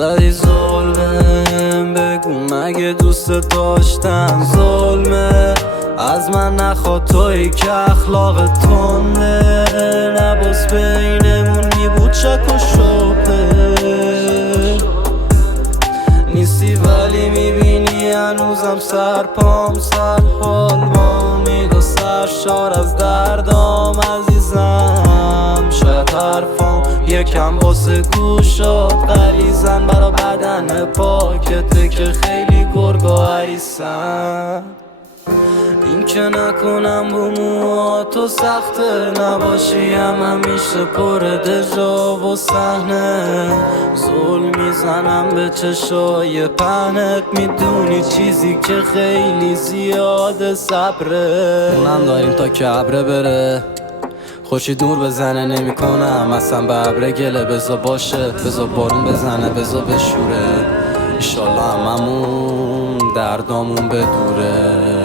زدی ظلمه، بگو مگه دوست داشتن ظلمه؟ از من نخواد تویی که اخلاق تنده، نباس بینمون میبود شک و شبه. نیستی ولی میبینی هنوزم سر پام، سر حال با امید و سرشار از دردام عزیزم. شاید حرفام یکم واسه گوشات غلیظن، برا بدن پاکته که خیلی گرگاهریسن. این که نکنم با موهاتو سخته، نباشیم همیشه پر دژا و صحنه. ظلم میزنم به چشای پهنت، میدونی چیزی که خیلی زیاده صبره. اونم داریم تا که ابره بره، خوشی دور بزنه نمی کنم اصلا به ابره گله. بزا باشه، بزا بارون بزنه، بزا بشوره، ایشالله هممون دردامون بدوره.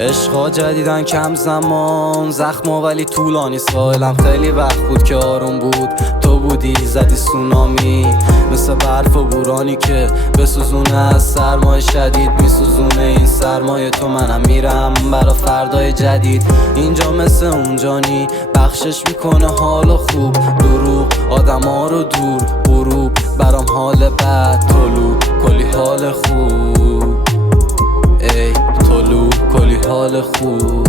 عشقا جدیدن کم زمان، زخما ولی طولانی. ساحلم خیلی وقت بود که آروم بود، تو بودی زدی سونامی. مثل برف و بورانی که بسوزونه از سرمای شدید، میسوزونه این سرمایه تو. منم میرم برا فردای جدید، اینجا مثل اونجانی بخشش میکنه حال و خوب. دروغ آدم ها رو دور، غروب برام حال بد، طلوع کلی حال خوب. ای طلوع کلی حال خوب.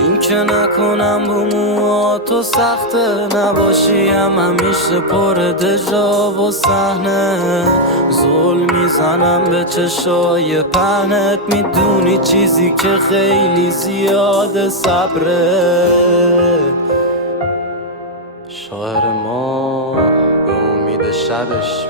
این که نکنم با موهاتو سخته، نباشیم همیشه پر دژا و صحنه. ظلم میزنم به چشای پهنت، میدونی چیزی که خیلی زیاده صبره. شاعر ما به امید شبش